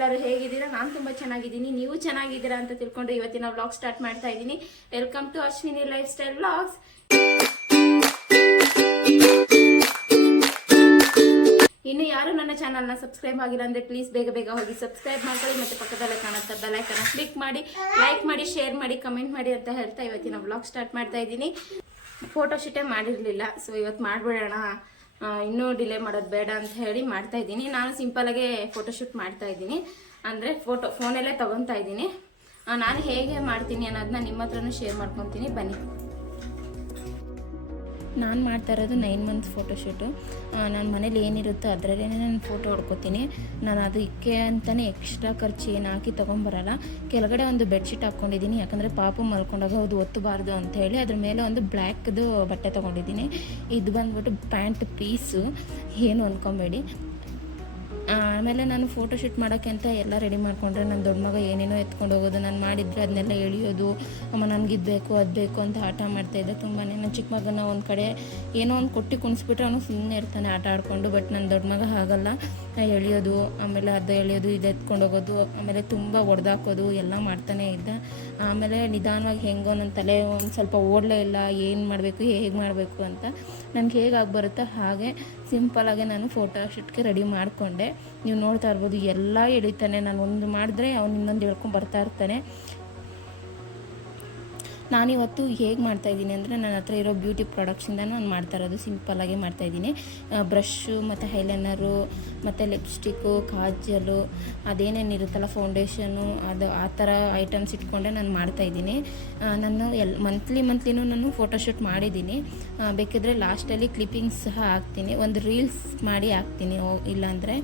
ಎಲ್ಲರೂ ಹೇಗಿದ್ದೀರಾ? ನಾನು ತುಂಬ ಚೆನ್ನಾಗಿದ್ದೀನಿ, ನೀವು ಚೆನ್ನಾಗಿದ್ದೀರಾ ಅಂತ ತಿಳ್ಕೊಂಡು ಇವತ್ತಿನ ವ್ಲಾಗ್ ಸ್ಟಾರ್ಟ್ ಮಾಡ್ತಾ ಇದ್ದೀನಿ. Welcome to Ashwini lifestyle vlogs. ಇನ್ನು ಯಾರು ನನ್ನ ಚಾನಲ್ನ ಸಬ್ಸ್ಕ್ರೈಬ್ ಆಗಿಲ್ಲ ಅಂದರೆ ಪ್ಲೀಸ್ ಬೇಗ ಬೇಗ ಹೋಗಿ ಸಬ್ಸ್ಕ್ರೈಬ್ ಮಾಡ್ಕೊಳ್ಳಿ. ಮತ್ತು ಪಕ್ಕದಲ್ಲೇ ಕಾಣುತ್ತೆ ಬೆಲ್ ಐಕಾನ್ ಕ್ಲಿಕ್ ಮಾಡಿ, ಲೈಕ್ ಮಾಡಿ, ಶೇರ್ ಮಾಡಿ, ಕಮೆಂಟ್ ಮಾಡಿ ಅಂತ ಹೇಳ್ತಾ ಇವತ್ತಿನ ವ್ಲಾಗ್ ಸ್ಟಾರ್ಟ್ ಮಾಡ್ತಾ ಇದ್ದೀನಿ. ಫೋಟೋಶೂಟೇ ಮಾಡಿರಲಿಲ್ಲ, ಸೊ ಇವತ್ತು ಮಾಡಿಬಿಡೋಣ, ಇನ್ನೂ ಡಿಲೇ ಮಾಡೋದು ಬೇಡ ಅಂತ ಹೇಳಿ ಮಾಡ್ತಾ ಇದ್ದೀನಿ. ನಾನು ಸಿಂಪಲಾಗೆ ಫೋಟೋಶೂಟ್ ಮಾಡ್ತಾ ಇದ್ದೀನಿ, ಅಂದರೆ ಫೋನಲ್ಲೇ ತೊಗೊತಾ ಇದ್ದೀನಿ. ನಾನು ಹೇಗೆ ಮಾಡ್ತೀನಿ ಅನ್ನೋದನ್ನ ನಿಮ್ಮ ಹತ್ರನೂ ಶೇರ್ ಮಾಡ್ಕೊತೀನಿ, ಬನ್ನಿ. ನಾನು ಮಾಡ್ತಾ ಇರೋದು 9 ಮಂತ್ಸ್ ಫೋಟೋಶೂಟು. ನಾನು ಮನೇಲಿ ಏನಿರುತ್ತೋ ಅದರಲ್ಲೇ ನಾನು ಫೋಟೋ ಹೊಡ್ಕೊತೀನಿ. ನಾನು ಅದಕ್ಕೆ ಅಂತಲೇ ಎಕ್ಸ್ಟ್ರಾ ಖರ್ಚು ಏನು ಹಾಕಿ ತೊಗೊಂಬರಲ್ಲ. ಕೆಳಗಡೆ ಒಂದು ಬೆಡ್ಶೀಟ್ ಹಾಕ್ಕೊಂಡಿದ್ದೀನಿ, ಯಾಕಂದರೆ ಪಾಪು ಮಲ್ಕೊಂಡಾಗ ಅದು ಒತ್ತಬಾರ್ದು ಅಂತ ಹೇಳಿ. ಅದ್ರ ಮೇಲೆ ಒಂದು ಬ್ಲ್ಯಾಕ್ದು ಬಟ್ಟೆ ತೊಗೊಂಡಿದ್ದೀನಿ. ಇದು ಬಂದ್ಬಿಟ್ಟು ಪ್ಯಾಂಟ್ ಪೀಸು, ಏನು ಅಂದ್ಕೊಬೇಡಿ. ಆಮೇಲೆ ನಾನು ಫೋಟೋಶೂಟ್ ಮಾಡೋಕ್ಕೆ ಅಂತ ಎಲ್ಲ ರೆಡಿ ಮಾಡಿಕೊಂಡ್ರೆ ನನ್ನ ದೊಡ್ಡ ಮಗ ಏನೇನೋ ಎತ್ಕೊಂಡು ಹೋಗೋದು, ನಾನು ಮಾಡಿದರೆ ಅದನ್ನೆಲ್ಲ ಎಳಿಯೋದು, ಅಮ್ಮ ನನಗಿದು ಬೇಕು ಅದು ಬೇಕು ಅಂತ ಆಟ ಮಾಡ್ತಾಯಿದ್ದೆ ತುಂಬಾ. ನನ್ನ ಚಿಕ್ಕ ಮಗನ ಒಂದು ಕಡೆ ಏನೋ ಒಂದು ಕೊಟ್ಟು ಕುಣಿಸ್ಬಿಟ್ರೆ ಅವನು ಸುಮ್ಮನೆ ಇರ್ತಾನೆ ಆಟ ಆಡಿಕೊಂಡು. ಬಟ್ ನನ್ನ ದೊಡ್ಡ ಮಗ ಹಾಗಲ್ಲ, ಎಳಿಯೋದು, ಆಮೇಲೆ ಅದು ಎಳಿಯೋದು, ಇದು ಎತ್ಕೊಂಡು ಹೋಗೋದು, ಆಮೇಲೆ ತುಂಬ ಹೊಡೆದಾಕೋದು ಎಲ್ಲ ಮಾಡ್ತಾನೆ ಇದ್ದ. ಆಮೇಲೆ ನಿಧಾನವಾಗಿ ಹೆಂಗೋ ನನ್ನ ತಲೆ ಒಂದು ಸ್ವಲ್ಪ ಓಡಲೇ ಇಲ್ಲ, ಏನು ಮಾಡಬೇಕು ಹೇಗೆ ಮಾಡಬೇಕು ಅಂತ. ನನಗೆ ಹೇಗಾಗಿ ಬರುತ್ತೋ ಹಾಗೆ ಸಿಂಪಲಾಗೆ ನಾನು ಫೋಟೋಶೂಟ್ಗೆ ರೆಡಿ ಮಾಡಿಕೊಂಡೆ. ನೀವು ನೋಡ್ತಾ ಇರ್ಬೋದು, ಎಲ್ಲ ಎಳಿತಾನೆ. ನಾನು ಒಂದು ಮಾಡಿದ್ರೆ ಅವ್ನು ಇನ್ನೊಂದು ಹೇಳ್ಕೊಂಡು ಬರ್ತಾ ಇರ್ತಾನೆ. ನಾನಿವತ್ತು ಹೇಗೆ ಮಾಡ್ತಾಯಿದ್ದೀನಿ ಅಂದರೆ, ನನ್ನ ಹತ್ರ ಇರೋ ಬ್ಯೂಟಿ ಪ್ರಾಡಕ್ಟ್ಸಿಂದ ನಾನು ಮಾಡ್ತಾ ಇರೋದು ಸಿಂಪಲ್ಲಾಗಿ ಮಾಡ್ತಾಯಿದ್ದೀನಿ. ಬ್ರಷ್ಷು ಮತ್ತು ಹೈಲೈನರು ಮತ್ತು ಲಿಪ್ಸ್ಟಿಕ್ಕು, ಕಾಜಲು, ಅದೇನೇನಿರುತ್ತಲ್ಲ ಫೌಂಡೇಶನು, ಅದು ಆ ಥರ ಐಟಮ್ಸ್ ಇಟ್ಕೊಂಡೆ ನಾನು ಮಾಡ್ತಾಯಿದ್ದೀನಿ. ನಾನು ಮಂತ್ಲಿನೂ ನಾನು ಫೋಟೋಶೂಟ್ ಮಾಡಿದ್ದೀನಿ. ಬೇಕಿದ್ರೆ ಲಾಸ್ಟಲ್ಲಿ ಕ್ಲಿಪ್ಪಿಂಗ್ಸ್ ಸಹ ಹಾಕ್ತೀನಿ, ಒಂದು ರೀಲ್ಸ್ ಮಾಡಿ ಹಾಕ್ತೀನಿ. ಇಲ್ಲಾಂದರೆ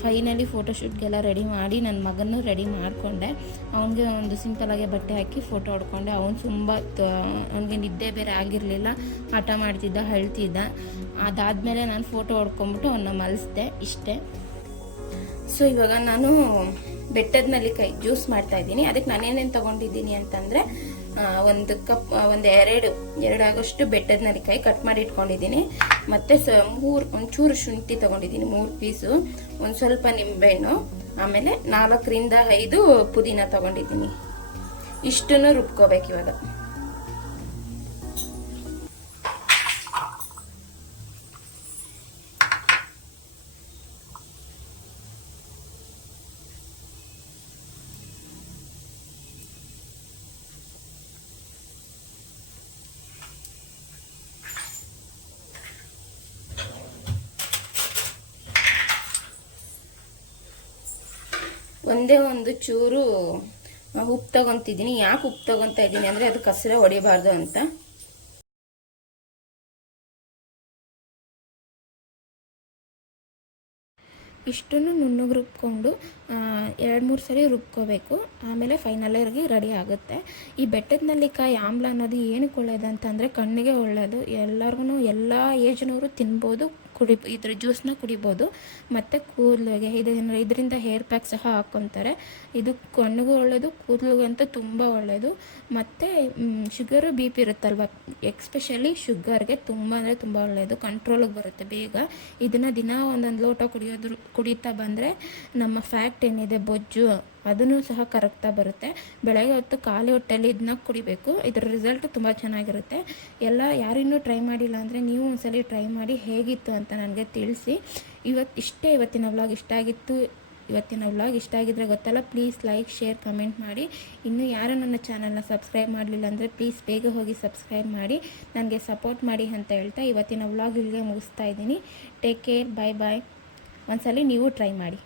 ಫೈನಲಿ ಫೋಟೋಶೂಟ್ಗೆಲ್ಲ ರೆಡಿ ಮಾಡಿ ನನ್ನ ಮಗನೂ ರೆಡಿ ಮಾಡಿಕೊಂಡೆ. ಅವನಿಗೆ ಒಂದು ಸಿಂಪಲಾಗಿ ಬಟ್ಟೆ ಹಾಕಿ ಫೋಟೋ ಹೊಡ್ಕೊಂಡೆ. ಅವನಿಗೆ ನಿದ್ದೆ ಬೇರೆ ಆಗಿರಲಿಲ್ಲ, ಆಟ ಮಾಡ್ತಿದ್ದ, ಅಳ್ತಿದ್ದ. ಅದಾದಮೇಲೆ ನಾನು ಫೋಟೋ ಹೊಡ್ಕೊಂಬಿಟ್ಟು ಅವನ್ನ ಮಲಸಿದೆ, ಇಷ್ಟೇ. ಸೊ ಇವಾಗ ನಾನು ಬೆಟ್ಟದ ನೆಲ್ಲಿಕಾಯಿ ಜ್ಯೂಸ್ ಮಾಡ್ತಾಯಿದ್ದೀನಿ. ಅದಕ್ಕೆ ನಾನೇನೇನು ತೊಗೊಂಡಿದ್ದೀನಿ ಅಂತಂದರೆ, ಒಂದು ಎರಡು ಆಗೋಷ್ಟು ಬೆಟ್ಟದ ನೆಲ್ಲಿಕಾಯಿ ಕಟ್ ಮಾಡಿ ಇಟ್ಕೊಂಡಿದ್ದೀನಿ. ಮತ್ತು ಒಂಚೂರು ಶುಂಠಿ ತೊಗೊಂಡಿದ್ದೀನಿ, 3 ಪೀಸು, ಒಂದು ಸ್ವಲ್ಪ ನಿಂಬೆಹಣ್ಣು, ಆಮೇಲೆ 4ರಿಂದ 5 ಪುದೀನ ತೊಗೊಂಡಿದ್ದೀನಿ. ಇಷ್ಟನ್ನು ರುಬ್ಕೋಬೇಕು ಇವಾಗ. ಒಂದೇ ಒಂದು ಚೂರು ಉಪ್ಪು ತಗೊತಿದ್ದೀನಿ. ಯಾಕೆ ಉಪ್ಪು ತಗೊತಾ ಇದ್ದೀನಿ ಅಂದರೆ, ಅದು ಕಸರೆ ಹೊಡಿಬಾರ್ದು ಅಂತ. ಇಷ್ಟನ್ನು ನುಣ್ಣಗೆ ರುಬ್ಕೊಂಡು 2-3 ಸರಿ ರುಬ್ಕೋಬೇಕು. ಆಮೇಲೆ ಫೈನಲಾಗಿ ರೆಡಿ ಆಗುತ್ತೆ. ಈ ಬೆಟ್ಟದ ನೆಲ್ಲಿಕಾಯಿ ಆಮ್ಲ ಅನ್ನೋದು ಏನಕ್ಕೆ ಒಳ್ಳೆಯದು ಅಂತಂದರೆ, ಕಣ್ಣಿಗೆ ಒಳ್ಳೆಯದು. ಎಲ್ಲರಿಗೂ ಎಲ್ಲ ಏಜ್ನವರು ತಿನ್ಬೋದು, ಇದ್ರ ಜ್ಯೂಸನ್ನ ಕುಡಿಬೋದು. ಮತ್ತು ಕೂದಲಿಗೆ ಇದರಿಂದ ಹೇರ್ ಪ್ಯಾಕ್ ಸಹ ಹಾಕ್ಕೊತಾರೆ. ಇದು ಕಣ್ಣಿಗೂ ಒಳ್ಳೆಯದು, ಕೂದಲಿಗೆ ಅಂತ ತುಂಬ ಒಳ್ಳೆಯದು. ಮತ್ತು ಶುಗರು BP ಇರುತ್ತಲ್ವ, ಎಕ್ಸ್ಪೆಷಲಿ ಶುಗರ್ಗೆ ತುಂಬ ಅಂದರೆ ತುಂಬ ಒಳ್ಳೆಯದು, ಕಂಟ್ರೋಲಿಗೆ ಬರುತ್ತೆ ಬೇಗ. ಇದನ್ನು ದಿನ ಒಂದೊಂದು ಲೋಟ ಕುಡಿತಾ ಬಂದರೆ ನಮ್ಮ ಫ್ಯಾಕ್ಟ್ ಏನಿದೆ, ಬೊಜ್ಜು, ಅದನ್ನು ಸಹ ಕರಗ್ತಾ ಬರುತ್ತೆ. ಬೆಳಗ್ಗೆ ಹೊತ್ತು ಖಾಲಿ ಹೊಟ್ಟೆಯಲ್ಲಿ ಇದನ್ನ ಕುಡಿಬೇಕು. ಇದರ ರಿಸಲ್ಟ್ ತುಂಬ ಚೆನ್ನಾಗಿರುತ್ತೆ. ಯಾರಿನ್ನೂ ಟ್ರೈ ಮಾಡಿಲ್ಲ ಅಂದರೆ ನೀವು ಒಂದ್ಸಲಿ ಟ್ರೈ ಮಾಡಿ ಹೇಗಿತ್ತು ಅಂತ ನನಗೆ ತಿಳಿಸಿ. ಇವತ್ತಿನ ವ್ಲಾಗ್ ಇಷ್ಟ ಆಗಿತ್ತು. ಇವತ್ತಿನ ವ್ಲಾಗ್ ಇಷ್ಟ ಆಗಿದ್ರೆ ಗೊತ್ತಲ್ಲ, ಪ್ಲೀಸ್ ಲೈಕ್, ಶೇರ್, ಕಮೆಂಟ್ ಮಾಡಿ. ಇನ್ನೂ ಯಾರು ನನ್ನ ಚಾನಲ್ನ ಸಬ್ಸ್ಕ್ರೈಬ್ ಮಾಡಲಿಲ್ಲ ಅಂದರೆ ಪ್ಲೀಸ್ ಬೇಗ ಹೋಗಿ ಸಬ್ಸ್ಕ್ರೈಬ್ ಮಾಡಿ, ನನಗೆ ಸಪೋರ್ಟ್ ಮಾಡಿ ಅಂತ ಹೇಳ್ತಾ ಇವತ್ತಿನ ವ್ಲಾಗ್ ಇಲ್ಲಿಗೆ ಮುಗಿಸ್ತಾ ಇದ್ದೀನಿ. ಟೇಕ್ ಕೇರ್, ಬಾಯ್ ಬಾಯ್. ಒಂದ್ಸಲಿ ನೀವು ಟ್ರೈ ಮಾಡಿ.